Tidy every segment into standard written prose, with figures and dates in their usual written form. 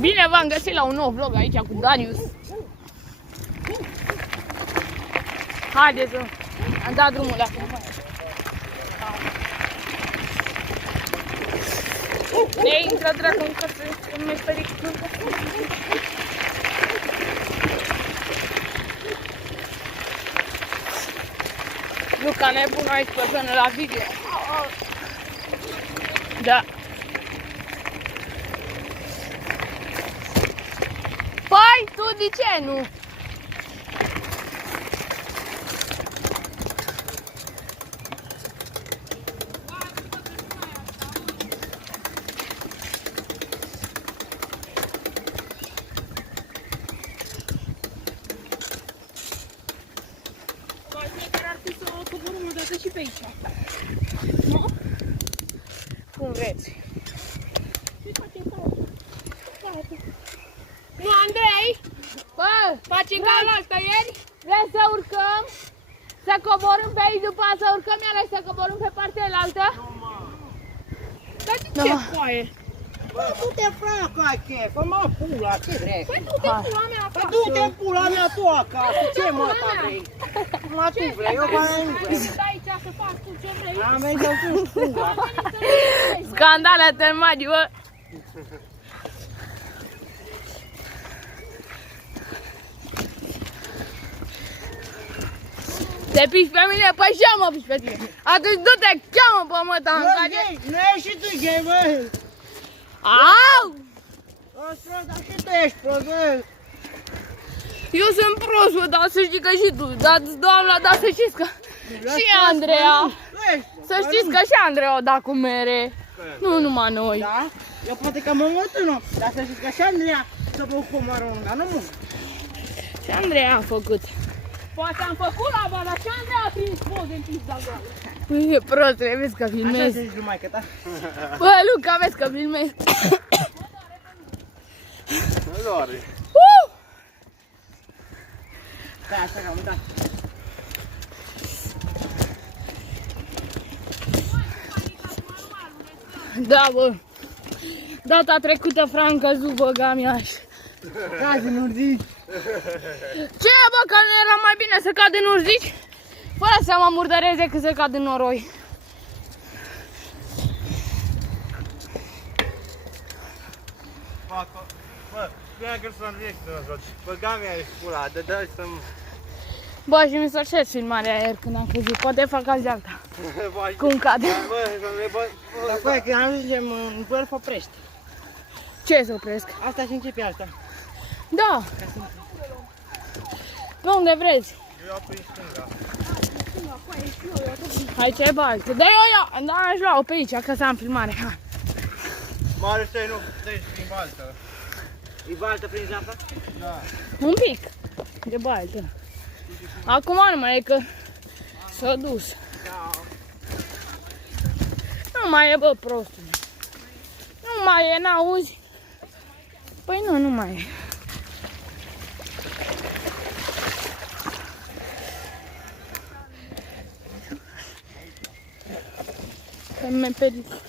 Bine v-am găsit la un nou vlog aici cu Darius. Haideți, am dat drumul la filmare. Ne intră dracu în casă, nu mai sperii. Luca nebună aici pe zonă la video. Da. Păi, tu de ce nu? Și pe aici. Nu? Cum vreți. Nu, Andrei? Bă, facem ca la asta ieri? Vrei să urcăm? Să coborâm pe aici, după să urcăm iară să coborâm pe partea cealaltă? Nu, mă. Dar de ce foaie? Bă, du-te fracă, ai chef, mă, pula, ce vrei? Păi du-te pula mea acasă. Păi du-te pula mea tu acasă, ce mă ta vrei? Mă, tu vrei, eu bă, nu vrei. Aici să faci tu ce vrei. Am venit să-mi pus pula. Scandale termadi, bă. Te piși pe mine? Păi și eu mă piși pe tine. Atunci du-te, cheamă pe măta în care... Nu ești și tu gay, bă. Au! Ostras, dar și tu ești prost, bă. Eu sunt prost, bă, dar să știi că și tu. Dar, doamna, dar să știți că și Andreea. Să știți că și Andreea o da cu mere. Nu numai noi. Da? Eu poate că mă mut nu, dar să știți că și Andreea să vă comară un, dar nu mă. Și Andreea a făcut. Poate am făcut la bă, dar și Andreea a prins poze în pizda goală. E prost, vezi că Așa filmezi. zici numai că ta. Bă, Luca, vezi că filmezi. Nu doare. Da, așa că am dat. Da, bă. Data trecută Frank căzut băga mea și... Cazi în urzici. Ce, bă, că nu era mai bine să cad în urzici? Fără să mă murdărez decât să cad în noroi. Bă, bine că să-mi zic să mă joci. Băga mea ești pula, de dă-i să-mi... Bă, și mi sfârșesc filmarea ieri când am căzut. Poate fac azi alta. Cum cade. Dar bă, când ajungem în vârf oprești. Ce să opresc? Asta și începe asta. Da. Pe unde vreți? Eu iau prin stânga. Aici e baltă. Da, eu, da, aș lua-o pe aici, că să am filmare. Ha. Mare stai, nu treci prin baltă. E baltă prin zeamă? Da. Un pic de baltă. Acum nu mai e că s-a dus. Da. Nu mai e, bă, prostul. Nu mai e, n-auzi? Păi nu, nu mai e. Că mi-e pericol.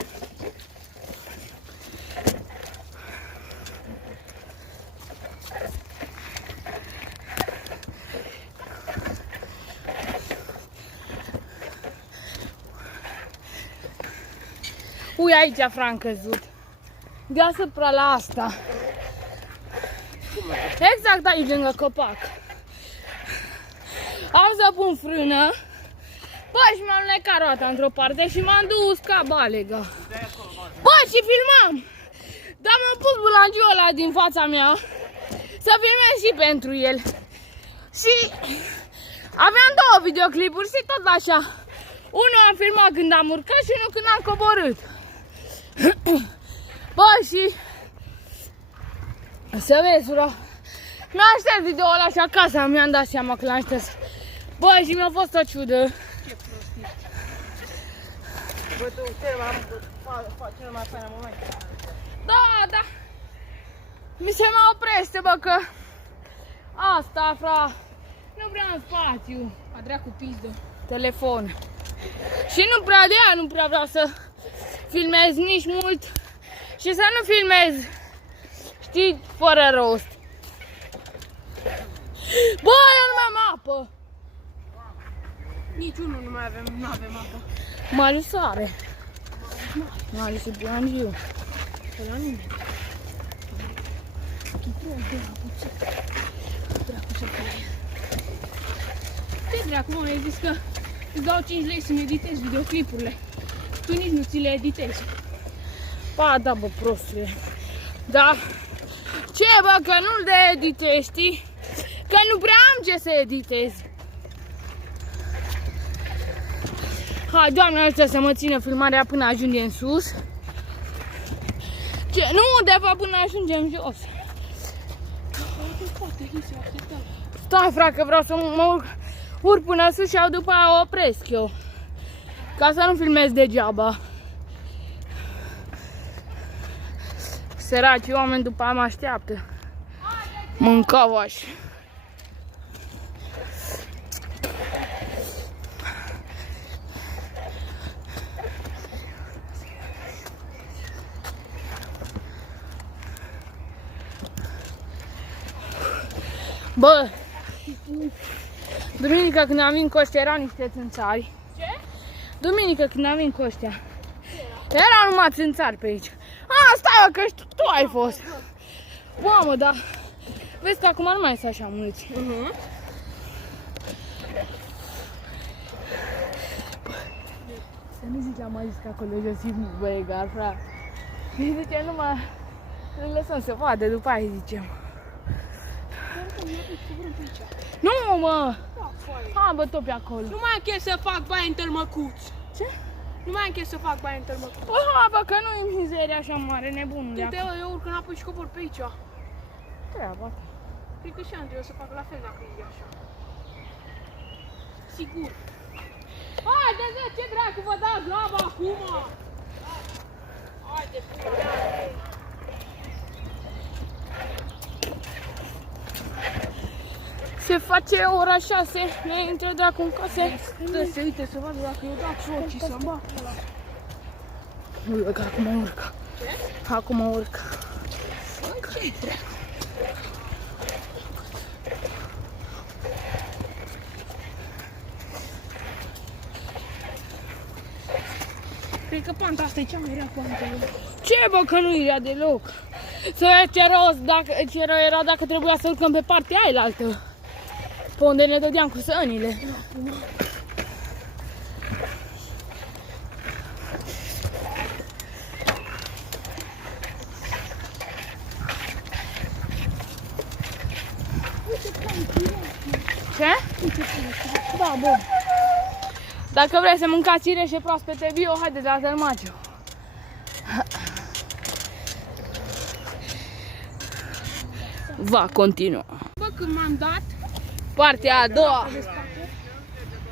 Ui, aici Frank căzut. Deasupra la asta. Exact aici, lângă copac. Am să pun frână. Bă, și m-am lecat roata într-o parte și m-am dus ca balega. Bă, și filmam! Dar m-am pus bulangiul ăla din fața mea să filmez și pentru el. Și aveam două videoclipuri și tot așa. Unul am filmat când am urcat și unul când am coborât. Bă, și să vezi, sura, mi-a aștept video-ul ăla și acasă mi-am dat seama că l-am șters. Bă, și mi-a fost o ciudă. Bă, tu, cel mai fain moment. Da, da. Mi se mai oprește, bă, că asta, fra, nu prea am spațiu. A dracu pizdă. Telefon. Și nu prea de aia nu prea vreau să filmez nici mult și să nu filmez liniștit, fără rost. Bă, eu nu mai am apă. Niciunul nu mai avem apă. Marius are. Marius e Biangiu. Pe la nimeni. Ce dracu, mă, ai zis că îți dau 5 lei să-mi editezi videoclipurile. Tu nici nu ți le editezi. Ba, da, bă, prostule. Da. Ce, bă, că nu-l de editezi, știi? Că nu prea am ce să editez. Hai, Doamne, ajută să mă țină filmarea până ajungem sus. Ce? Nu, de fapt, până ajungem jos. Stai, frate, că vreau să mă urc până sus și după aia opresc eu. Ca să nu filmez degeaba. Săracii oameni după aia mă așteaptă. Mâncavaș. Bă, duminică când am venit cu ăștia erau niște țânțari. Ce? Duminică când am venit cu ăștia erau numai țânțari pe aici. A, stai bă, că tu ai fost. Mamă, dar vezi că acum nu mai sunt așa mulți. Să nu zici, am mai zis că acolo jos e băiegar, frate. Îi zice numai, îl lăsăm să vadă, după aia îi zicem. Nu, mă! Hai, bă, tot pe acolo. Nu mai am chef să fac baie în tălmăcuți. Ce? Nu mai am chef să fac baie în tălmăcuți. Bă, hai, bă, că nu e mizeria așa mare, nebunule. Du-te, eu urc înapoi și cobor pe aici. Treaba ta. Cred că și Andrei o să facă la fel dacă e așa. Sigur. Haide, zi, ce dracu vă dați lava acum? Haide, pula mea. Se face ora 6, ne intră dracu în case. Dă să uite să vadă dacă eu dau și ochii să-mi bag. Ui, că acum urcă. Ce? Acum urcă. Ce dracu? Cred că panta asta e cea mai rea pantă. Ce, bă, că nu era deloc. Să vezi ce rău era dacă trebuia să urcăm pe partea aia altă. Pe unde ne dădeam cu sănile. Ce? Da, bă. Dacă vrei să mâncați cireșe proaspete bio, haideți la Tălmaciu. Va continua. Bă, când m-am dat, Partea a doua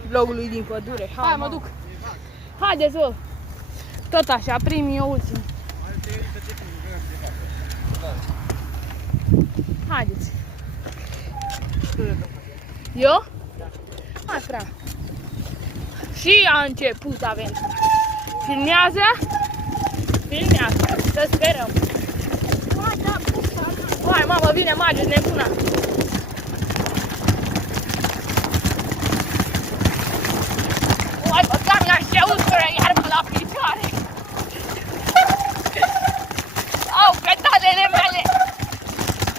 vlogului din pădure. hai, mă duc. Haideți, bă. Tot așa, primii, eu ultimii. Haideți. Eu? Hai, frate. Și a început aventura. Filmează? Filmează. Să sperăm. Hai, mamă, vine Marius, nebuna. Hai, bă, doamna, ce ustură, iarbă la picioare. Au, pedalele mele.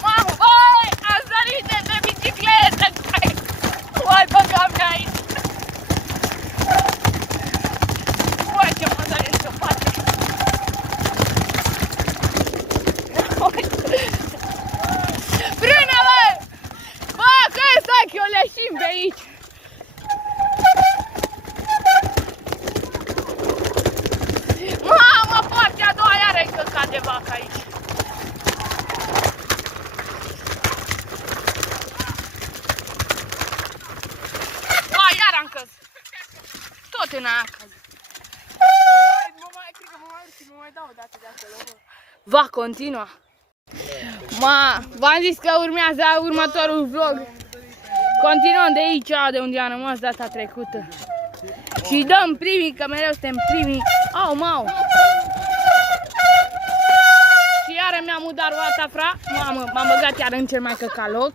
Mamă, băi, am sărit de pe bicicletă. Hai, băga-mi aici. Băi, ce mă sărit în față. Frână, bă! Bă, că stai că eu leșim pe aici. Mamă, partea a doua iară e căcat de vacă aici. Bă, iar am căzut. Tot în aia căzut. Cred că mă mai urc și mă mai dau o dată de acolo, bă. Va continua. V-am zis că urmează următorul vlog. Continuăm de aici, de unde am rămas data trecută. Și dăm primii, că mereu suntem primii. Au, mau. Și iară mi-am mi-am mutat roata, fra. M-am băgat iar în cel mai căcat loc.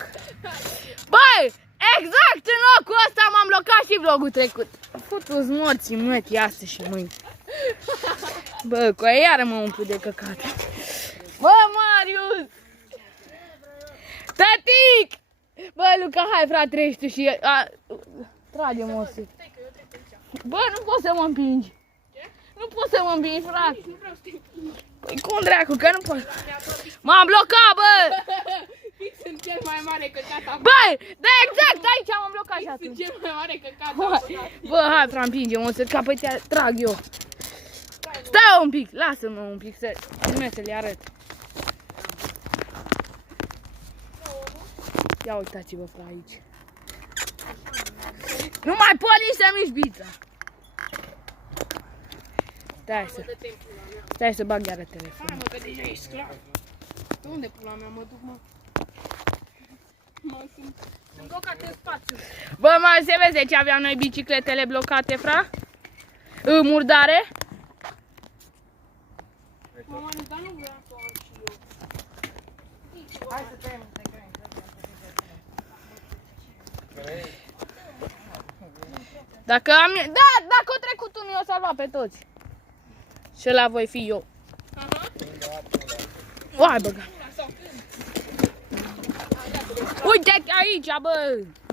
Băi, exact în locul ăsta m-am blocat și vlogul trecut. Futu-ți morții mătii astăzi și mâini. Bă, cu aia iară mă umplu de căcat. Bă, Marius! Tătic! Bă, Luca, hai, frate, treci tu și... Trage-mă o suc. Bă, nu poți să mă împingi. Nu poți să mă împingi, frate. Păi cum dracu, că nu poți. M-am blocat, bă! Sunt cel mai mare căcat. Băi, da, exact, aici m-am blocat și Sunt atunci. cel mai mare căcat. Bă, hai, frate, împinge-mă, să capăi, te trag eu. Stai un pic, lasă-mă un pic să le arăt. Ia uitați-vă pe aici. Nu mai pot nici să mișc bița. Stai să bag iară telefonul. Hai mă, că deja ești sclav. Pe unde pula mea mă duc, mă? Sunt blocat în spațiu. Bă, mă, se vede ce aveam noi bicicletele blocate, fra? Murdare? Mama, dar nu vreau să o am și eu. Hai să tăiem, Dacă am... Da, dacă o trecut unul, o salva pe toți. Și ăla voi fi eu. Hai, băga. Uite aici, bă!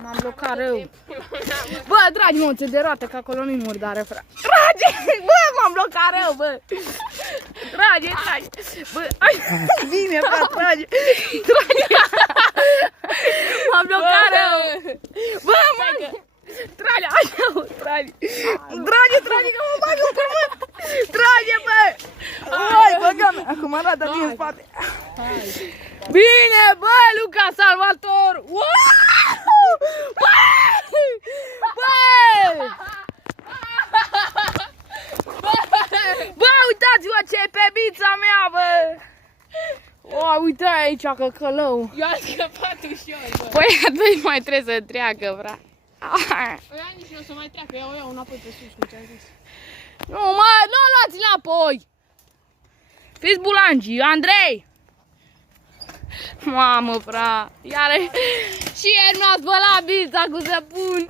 M-am blocat rău. Bă, tragi moțe de roată, că acolo nu-i murdare, frate. Trage! Bă, m-am blocat rău, bă! Trage! Bă, bine, frate, trage! M-am blocat rău! Bă, trage, așa, trage! Trage, că mă bag în pământ! Trage, bă! Hai, băga-mă! Acum arată din spate. Bine, bă, Luca Salvator! Bă! Bă, uitați-vă ce e pe bița mea, bă! O, uite aici, căcălău! Eu am scăpat ușor, bă. Păi, atunci mai trebuie să treacă, fra. Păi nici nu o să mai treacă, eu o iau înapoi pe sus, cum ți-am zis. Nu, mă, nu o luați înapoi! Fiți bulangii, Andrei! Mamă, fra, iară și ieri mi-a spălat bița cu săpun.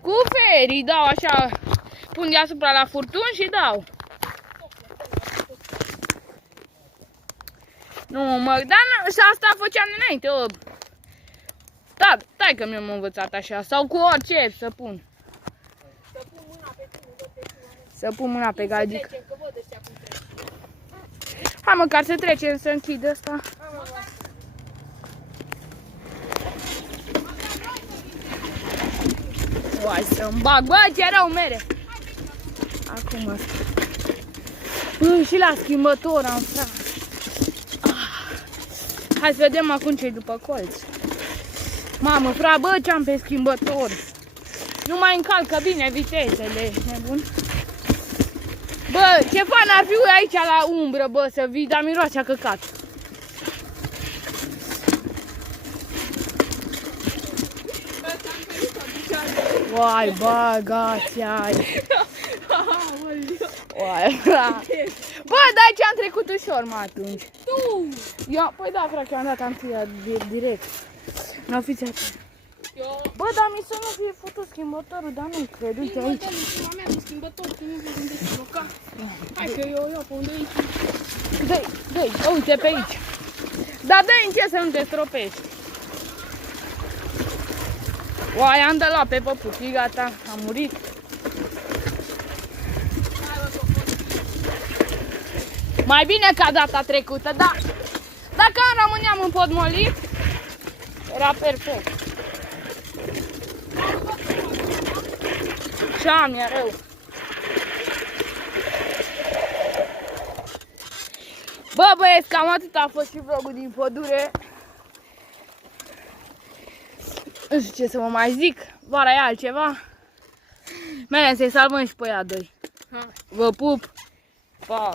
Cu ferii, dau așa, pun deasupra la furtun și dau. Nu, mă, dar și asta făceam dinainte, o. Da, stai că mi-am învățat așa, sau cu orice să pun. Să pun mâna pe gagic. Hai măcar să trecem, să închid ăsta. Uai, să-mi bag, bă, ce rău mere. Acum ăsta. Și la schimbător am fra. Hai să vedem acum ce-i după colț. Mamă, fra, bă, ce-am pe schimbător. Nu mai încalcă bine vitezele, nebun. Bă, ce fan ar fi aici la umbră, bă, să vii, dar miroase a căcat. Uai, bagați-ai. Uai, bă, dar ce-am trecut ușor, mă, atunci. Tu! Eu, păi da, frate, am dat antria direct. Nu fiți atent. Bă, dar mi să nu fie făcut schimbătorul, dar nu cred, uite aici. Mama mea de schimbător, tu nu vezi unde te bloca. Hai că eu o iau pe unde e aici. Dă-i, uite pe aici. Dar dă-i în ce să nu te stropești. Uai, am de luat pe păpuții, gata, am murit. Mai bine ca data trecută, da. Dacă rămâneam împotmolit, era perfect. Ce-am, mi-e rău. Bă, băieți, cam atât a fost și vlogul din pădure. Nu știu ce să vă mai zic. Vara e altceva. Mergem să-i salvăm și pe ea doi. Vă pup. Pa!